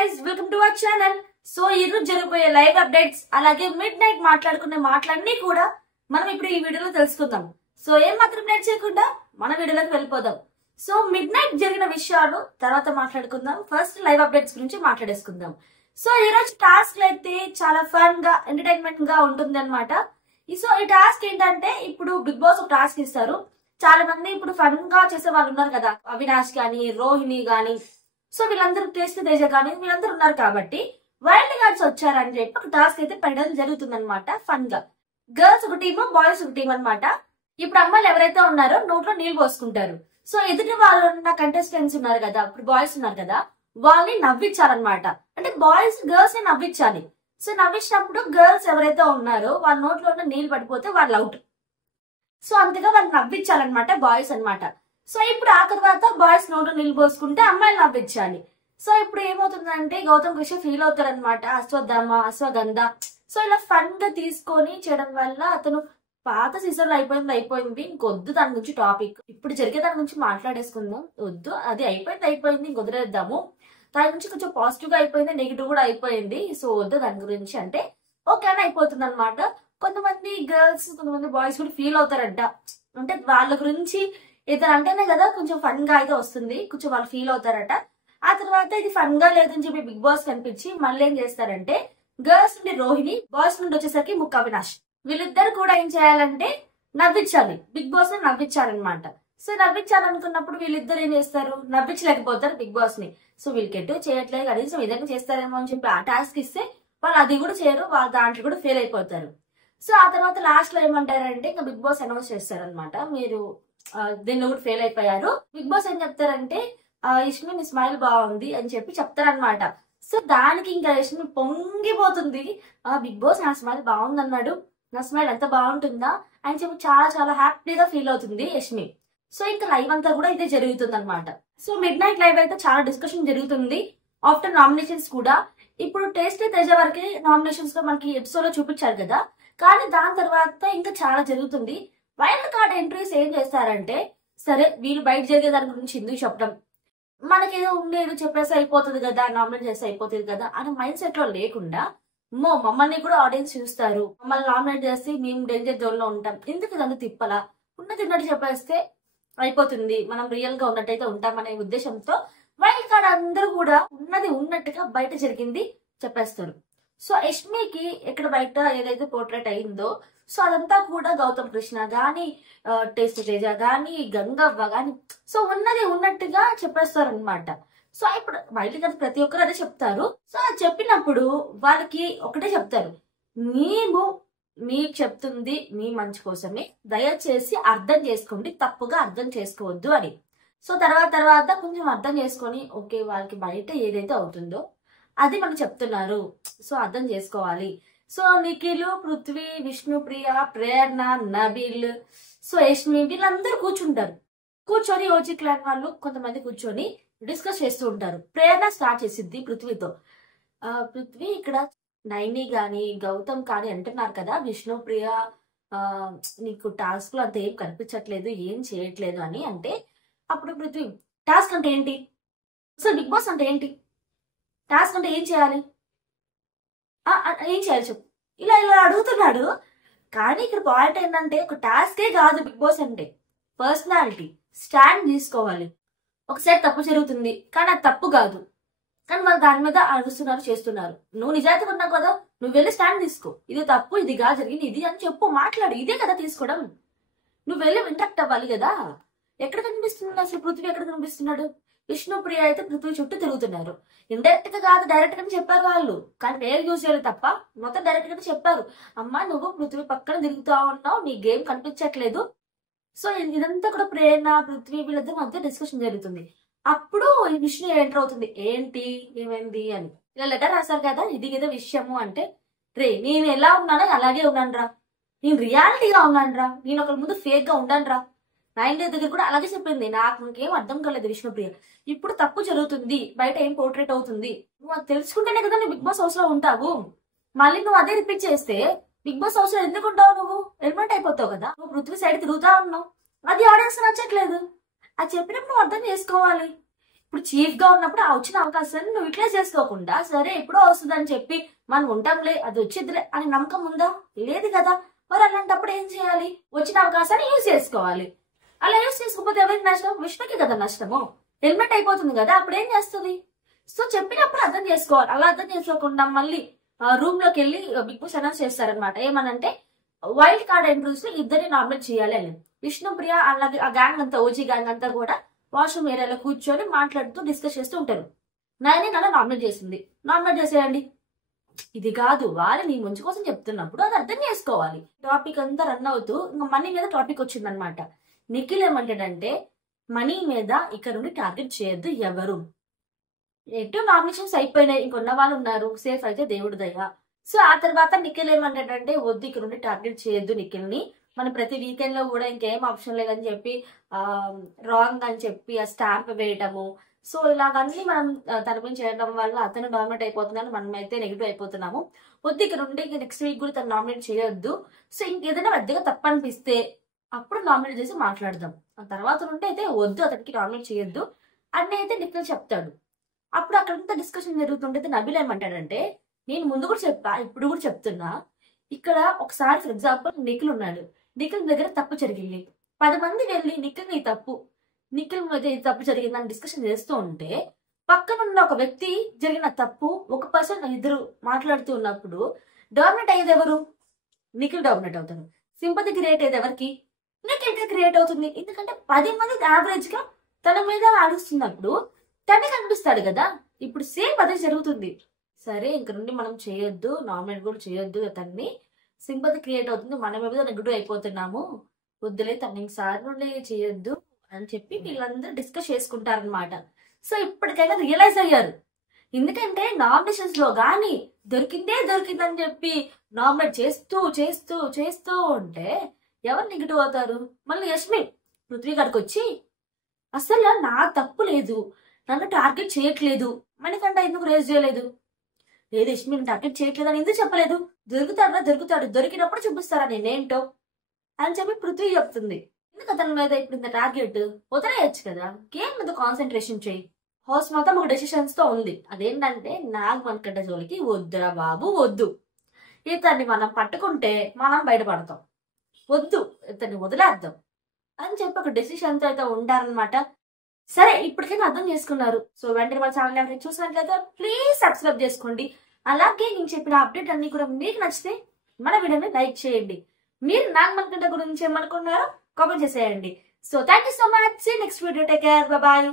guys, welcome to our channel. So ఈ రోజు జరిగిపోయే live updates అలాగే మిడ్ నైట్ మాట్లాడుకునే మాటలన్నీ కూడా మనం ఇప్పుడు ఈ వీడియోలో తెలుసుకుందాం. సో ఏం మాత్రం లేట్ చేయకుండా మన వీడియోలోకి వెళ్ళిపోదాం. సో మిడ్ నైట్ జరిగిన విషయాలు తర్వాత మాట్లాడుకుందాం. ఫస్ట్ లైవ్ అప్డేట్స్ గురించి మాట్లాడేసుకుందాం. సో ఈ రోజు టాస్క్ అయితే చాలా ఫన్ గా ఎంటర్టైన్మెంట్ గా ఉంటుంది అనమాట. సో ఈ టాస్క్ ఏంటంటే ఇప్పుడు బిగ్ బాస్ ఒక టాస్క్ ఇస్తారు. చాలా మంది ఇప్పుడు ఫన్ గా చేసే వాళ్ళు ఉన్నారు కదా, అవినాష్ గాని రోహిణి గాని, సో వీళ్ళందరూ టేస్ట్ తేజ గాని వీళ్ళందరూ ఉన్నారు కాబట్టి వైల్డ్ కార్డ్స్ వచ్చారని చెప్పి ఒక టాస్క్ అయితే పెట్టడం జరుగుతుంది అనమాట. ఫన్ గా గర్ల్స్ ఒక టీమ్, బాయ్స్ ఒక టీం అనమాట. ఇప్పుడు అమ్మాయిలు ఎవరైతే ఉన్నారో నోట్లో నీళ్లు పోసుకుంటారు. సో ఎదుటి వాళ్ళు ఉన్న కంటెస్టెంట్స్ ఉన్నారు కదా, ఇప్పుడు బాయ్స్ ఉన్నారు కదా, వాళ్ళని నవ్వించాలన్నమాట. అంటే బాయ్స్ గర్ల్స్ ని నవ్వించాలి. సో నవ్వించినప్పుడు గర్ల్స్ ఎవరైతే ఉన్నారో వాళ్ళ నోట్లో ఉన్న నీళ్లు పడిపోతే వాళ్ళు అవుట్. సో అంతగా వాళ్ళు నవ్వించాలన్నమాట బాయ్స్ అన్నమాట. సో ఇప్పుడు ఆ తర్వాత బాయ్స్ నోట్లో నీళ్లు పోసుకుంటే అమ్మాయిలు నవ్వించాలి. సో ఇప్పుడు ఏమవుతుందంటే గౌతమ్ కృష్ణ ఫీల్ అవుతారనమాట, అశ్వత్థామ అశ్వగంధ. సో ఇలా ఫన్ గా తీసుకొని చేయడం వల్ల అతను పాత సీజన్ లో అయిపోయింది ఇంకొద్దు దాని గురించి టాపిక్, ఇప్పుడు జరిగే దాని గురించి మాట్లాడేసుకుందాం, వద్దు అది అయిపోయింది ఇంకొదిలేద్దాము. దాని గురించి కొంచెం పాజిటివ్ గా అయిపోయింది, నెగిటివ్ కూడా అయిపోయింది, సో వద్దు దాని గురించి అంటే ఓకే అని అయిపోతుంది అనమాట. కొంతమంది గర్ల్స్ కొంతమంది బాయ్స్ కూడా ఫీల్ అవుతారంట, అంటే వాళ్ళ గురించి ఇతను అంటేనే కదా కొంచెం ఫన్ గా అయితే వస్తుంది, కొంచెం వాళ్ళు ఫీల్ అవుతారట. ఆ తర్వాత ఇది ఫన్ గా లేదని చెప్పి బిగ్ బాస్ కనిపించి మళ్ళీ ఏం చేస్తారంటే గర్ల్స్ నుండి రోహిణి, బాయ్స్ నుండి వచ్చేసరికి ముక్క అవినాష్, వీళ్ళిద్దరు కూడా ఏం చేయాలంటే నవ్వించాలి, బిగ్ బాస్ ని నవ్వించాలన్నమాట. సో నవ్వించాలనుకున్నప్పుడు వీళ్ళిద్దరు ఏం చేస్తారు, నవ్వించలేకపోతారు బిగ్ బాస్ ని. సో వీళ్ళకి ఎటు చేయట్లేదు, కనీసం ఏదైనా చేస్తారేమో అని చెప్పి ఆ టాస్క్ ఇస్తే వాళ్ళు అది కూడా చేయరు, వాళ్ళు దాంట్లో కూడా ఫెయిల్ అయిపోతారు. సో ఆ తర్వాత లాస్ట్ లో ఏమంటారంటే ఇంకా బిగ్ బాస్ అనౌన్స్ చేస్తారనమాట, మీరు దీనిలో కూడా ఫెయిల్ అయిపోయారు. బిగ్ బాస్ ఏం చెప్తారంటే యష్మి నీ స్మైల్ బాగుంది అని చెప్పి చెప్తారనమాట. సో దానికి ఇంకా యష్మి పొంగిపోతుంది, బిగ్ బాస్ నా స్మైల్ బాగుంది అన్నాడు, నా స్మైల్ ఎంత బాగుంటుందా అని చెప్పి చాలా చాలా హ్యాపీగా ఫీల్ అవుతుంది యష్మి. సో ఇంకా లైవ్ అంతా కూడా ఇదే జరుగుతుంది అనమాట. సో మిడ్ నైట్ లైవ్ అయితే చాలా డిస్కషన్ జరుగుతుంది ఆఫ్టర్ నామినేషన్స్ కూడా. ఇప్పుడు టేస్ట్ తేజ వరకే నామినేషన్స్ లో మనకి ఎపిసోడ్ లో చూపించారు కదా, కానీ దాని తర్వాత ఇంకా చాలా జరుగుతుంది. వైల్డ్ కార్డ్ ఎంట్రీస్ ఏం చేస్తారంటే సరే వీళ్ళు బయట జరిగే దాని గురించి ఎందుకు చెప్పడం, మనకేదో ఉండేది చెప్పేసి అయిపోతుంది కదా, నామినేట్ చేస్తే అయిపోతుంది కదా అనే మైండ్ సెట్ లో లేకుండా మమ్మల్ని కూడా ఆడియన్స్ చూస్తారు, మమ్మల్ని నామినేట్ చేసి మేము డేంజర్ జోన్ లో ఉంటాం, ఎందుకు ఇదంతా తిప్పలా, ఉన్నది ఉన్నట్టు చెప్పేస్తే అయిపోతుంది, మనం రియల్ గా ఉన్నట్టయితే ఉంటామనే ఉద్దేశంతో వైల్డ్ కార్డ్ అందరూ కూడా ఉన్నది ఉన్నట్టుగా బయట జరిగింది చెప్పేస్తారు. సో యష్మికి ఎక్కడ బయట ఏదైతే పోర్ట్రేట్ అయిందో సో అదంతా కూడా గౌతమ్ కృష్ణ గాని, టేస్ట్ తేజ గాని, గంగవ్వ గాని, సో ఉన్నది ఉన్నట్టుగా చెప్పేస్తారు అనమాట. సో ఇప్పుడు బయట కదా ప్రతి ఒక్కరు అదే చెప్తారు. సో అది చెప్పినప్పుడు వాళ్ళకి ఒకటే చెప్తారు, మేము మీకు చెప్తుంది మీ మంచి కోసమే, దయచేసి అర్థం చేసుకోండి, తప్పుగా అర్థం చేసుకోవద్దు అని. సో తర్వాత కొంచెం అర్థం చేసుకొని ఓకే వాళ్ళకి బయట ఏదైతే అవుతుందో అది మనకు చెప్తున్నారు, సో అర్థం చేసుకోవాలి. సో నిఖిల్, పృథ్వీ, విష్ణుప్రియ, ప్రేరణ, నబీల్, సో యష్మి వీళ్ళందరూ కూర్చొని ఓజీ క్లాన్ వాళ్ళు కొంతమంది కూర్చొని డిస్కస్ చేస్తూ ఉంటారు. ప్రేరణ స్టార్ట్ చేసిద్ది పృథ్వీతో, పృథ్వీ ఇక్కడ నైని గాని గౌతమ్ కానీ అంటున్నారు కదా విష్ణుప్రియ నీకు టాస్క్ లో అంత ఏం కనిపించట్లేదు, ఏం చేయట్లేదు అని అంటే, అప్పుడు పృథ్వీ టాస్క్ అంటే ఏంటి, అసలు బిగ్ బాస్ అంటే ఏంటి, టాస్క్ అంటే ఏం చేయాలి చెప్పు, ఇలా అడుగుతున్నాడు. కానీ ఇక్కడ పాయింట్ ఏంటంటే ఒక టాస్కే కాదు బిగ్ బాస్ అంటే, పర్సనాలిటీ స్టాండ్ తీసుకోవాలి. ఒకసారి తప్పు జరుగుతుంది కానీ అది తప్పు కాదు, కానీ వాళ్ళు దాని మీద అడుగుతున్నారు చేస్తున్నారు, నువ్వు నిజాయితీగా ఉన్నావు కదా, నువ్వు వెళ్ళి స్టాండ్ తీసుకో, ఇది తప్పు, ఇదిగా జరిగింది ఇది అని చెప్పు, మాట్లాడు, ఇదే కదా తీసుకోవడం. నువ్వు వెళ్ళి ఇంటరాక్ట్ అవ్వాలి కదా. ఎక్కడ కనిపిస్తుంది అసలు పృథ్వీ, ఎక్కడ కనిపిస్తున్నాడు, విష్ణుప్రియ అయితే పృథ్వీ చుట్టూ తిరుగుతున్నారు. ఇండైరెక్ట్ గా కాదు డైరెక్ట్ గానే చెప్పారు వాళ్ళు, కానీ పేరు యూజ్ చేయలేదు తప్ప మొత్తం డైరెక్ట్ గానే చెప్పారు, అమ్మా నువ్వు పృథ్వీ పక్కన తిరుగుతా ఉన్నావు, నీ గేమ్ కనిపించట్లేదు. సో ఇదంతా కూడా ప్రేరణ, పృథ్వీ వీళ్ళిద్దరి మధ్య డిస్కషన్ జరుగుతుంది. అప్పుడు విష్ణు ఎంటర్ అవుతుంది, ఏంటి ఏమైంది అని. ఇలా లెటర్ రాశారు కదా, ఇది ఏదో విషయము అంటే, రే నేను ఎలా ఉన్నానో అలాగే ఉన్నాను రా, నేను రియాలిటీగా ఉన్నాను రా, నేను ఒకరి ముందు ఫేక్ గా ఉన్నాను రా. నైన్ దగ్గర కూడా అలాగే చెప్పింది, నాకు ఇంకేం అర్థం కాలేదు విష్ణుప్రియ, ఇప్పుడు తప్పు జరుగుతుంది, బయట ఏం పోర్ట్రేట్ అవుతుంది, నువ్వు అది తెలుసుకుంటేనే కదా నువ్వు బిగ్ బాస్ హౌస్ లో ఉంటావు, మళ్ళీ నువ్వు అదే రిపీట్ చేస్తే బిగ్ బాస్ హౌస్ లో ఎందుకు ఉంటావు, నువ్వు ఎలిమెంట్ అయిపోతావు కదా, నువ్వు పృథ్వీ సైడ్ తిరుగుతా ఉన్నావు, అది ఆడియన్స్ నచ్చట్లేదు, అది చెప్పినప్పుడు నువ్వు అర్థం చేసుకోవాలి. ఇప్పుడు చీఫ్ గా ఉన్నప్పుడు ఆ వచ్చిన అవకాశాన్ని నువ్వు యూటిలైజ్ చేసుకోకుండా సరే ఎప్పుడో వస్తుందని చెప్పి మనం ఉంటాంలే అది వచ్చిద్దిలే అని నమ్మకం ఉందా? లేదు కదా. మరి అలాంటప్పుడు ఏం చేయాలి? వచ్చిన అవకాశాన్ని యూజ్ చేసుకోవాలి. అలా యూజ్ చేసుకోకపోతే ఎవరికి నష్టం? విష్ణుకి కదా నష్టము. హెల్మెట్ అయిపోతుంది కదా, అప్పుడు ఏం చేస్తుంది? సో చెప్పినప్పుడు అర్థం చేసుకోవాలి. అలా అర్థం చేసుకోకుండా మళ్ళీ రూమ్ లోకి వెళ్ళి బిగ్ బాస్ అనౌన్స్ చేస్తారనమాట. ఏమనంటే వైల్డ్ కార్డ్ ఎంట్రీస్ లో ఇద్దరిని నామినేట్ చేయాలి అని. విష్ణుప్రియ అలాగే ఆ గ్యాంగ్ అంతా, ఓజీ గ్యాంగ్ అంతా కూడా వాష్రూమ్ ఏరియాలో కూర్చొని మాట్లాడుతూ డిస్కస్ చేస్తూ ఉంటారు. నన్ను నామినేట్ చేసింది, నామినేట్ చేసేయండి. ఇది కాదు, వారి నీ మంచి కోసం చెప్తున్నప్పుడు అది అర్థం చేసుకోవాలి. టాపిక్ అంతా రన్ అవుతూ ఇంకా మనీ మీద టాపిక్ వచ్చిందనమాట. నిఖిల్ ఏమంటాడంటే మనీ మీద ఇక్కడ నుండి టార్గెట్ చేయొద్దు ఎవరు. ఎటు నామినేషన్స్ అయిపోయినాయి, ఇంకొన్న వాళ్ళు ఉన్నారు, సేఫ్ అయితే దేవుడి దయ. సో ఆ తర్వాత నిఖిల్ ఏమంటాడంటే వద్దు ఇక్కడ నుండి టార్గెట్ చేయొద్దు నిఖిల్ ని, మనం ప్రతి వీకెండ్ లో కూడా ఇంకేం ఆప్షన్ లేదని చెప్పి రాంగ్ అని చెప్పి ఆ స్టాంప్ వేయటము. సో ఇలాగన్నీ మనం తరపున చేయడం వల్ల అతను డామినేట్ అయిపోతున్నాడు, మనం అయితే నెగిటివ్ అయిపోతున్నాము. వద్దు ఇక్కడ నుండి నెక్స్ట్ వీక్ కూడా తను నామినేట్ చేయొద్దు. సో ఇంకేదైనా పెద్దగా తప్పు అనిపిస్తే అప్పుడు నామినేట్ చేసి మాట్లాడదాం, ఆ తర్వాత నుండి అయితే వద్దు అతనికి నామినేట్ చేయొద్దు అని అయితే నిఖిల్ చెప్తాడు. అప్పుడు అక్కడంతా డిస్కషన్ జరుగుతుంటే నబీల్ ఏమంటాడంటే నేను ముందు కూడా చెప్పా, ఇప్పుడు కూడా చెప్తున్నా, ఇక్కడ ఒకసారి ఫర్ ఎగ్జాంపుల్ నిఖిల్ ఉన్నాడు, నిఖిల్ దగ్గర తప్పు జరిగింది, 10 మంది వెళ్ళి నిఖిల్ నీ తప్పు, నిఖిల్ మీద తప్పు జరిగిందని డిస్కషన్ చేస్తూ ఉంటే పక్కనున్న ఒక వ్యక్తి జరిగిన తప్పు ఒక పర్సన్ ఇద్దరు మాట్లాడుతూ ఉన్నప్పుడు డామినేట్ అయ్యేది ఎవరు? నిఖిల్ డామినేట్ అవుతాడు. సింపతి క్రియేట్ అయ్యేది ఎవరికి? నిఖిల్ క్రియేట్ అవుతుంది. ఎందుకంటే 10 మంది యావరేజ్ గా తన మీద ఆడిస్తున్నప్పుడు తనే కనిపిస్తాడు కదా. ఇప్పుడు సేమ్ అదే జరుగుతుంది. సరే ఇంక నుండి మనం చేయొద్దు, నామినేట్ కూడా చేయొద్దు, అతన్ని సింపతి క్రియేట్ అవుతుంది, మనం ఏదో నెగిటివ్ అయిపోతున్నాము, వద్దులే తన సార్ నుండి చేయొద్దు అని చెప్పి వీళ్ళందరూ డిస్కస్ చేసుకుంటారనమాట. సో ఇప్పటికైనా రియలైజ్ అయ్యారు. ఎందుకంటే నామినేషన్స్ లో గానీ దొరికిందని చెప్పి నామినేట్ చేస్తూ చేస్తూ చేస్తూ ఉంటే ఎవరు నెగిటివ్ అవుతారు? మళ్ళీ యష్మి పృథ్వీ గారికి వచ్చి అసలు నా తప్పు లేదు, నన్ను టార్గెట్ చేయట్లేదు, మనకంట ఎందుకు రేజ్ చేయలేదు? లేదు యష్మి టార్గెట్ చేయట్లేదు అని ఎందుకు చెప్పలేదు? దొరుకుతాడు, దొరికినప్పుడు చూపిస్తారా నేనేంటో అని చెప్పి పృథ్వీ చెప్తుంది. ఎందుకు అతని మీద ఇప్పుడు ఇంత టార్గెట్? వదిలేయచ్చు కదా, గేమ్ మీద కాన్సన్ట్రేషన్ చేయి. హౌస్ మొత్తం ఒక డెసిషన్స్ తో ఉంది, అదేంటంటే నాగ్ మనకంట జోలికి వద్దురా బాబు వద్దు, ఇతన్ని మనం పట్టుకుంటే మనం బయటపడతాం, వద్దు ఇతన్ని వదిలేద్దాం అని చెప్పి ఒక డెసిషన్ తో అయితే ఉంటారనమాట. సరే ఇప్పటికైనా అర్థం చేసుకున్నారు. సో వెంటనే మన ఛానల్ ఎవరైనా చూసినట్లయితే ప్లీజ్ సబ్స్క్రైబ్ చేసుకోండి. అలాగే నేను చెప్పిన అప్డేట్ అన్ని కూడా మీకు నచ్చితే మన వీడియోని లైక్ చేయండి. మీరు నాగ్ మనకంట గురించి ఏమనుకున్నారో కామెంట్ చేసేయండి. So thank you so much. See next video. Take care. Bye bye.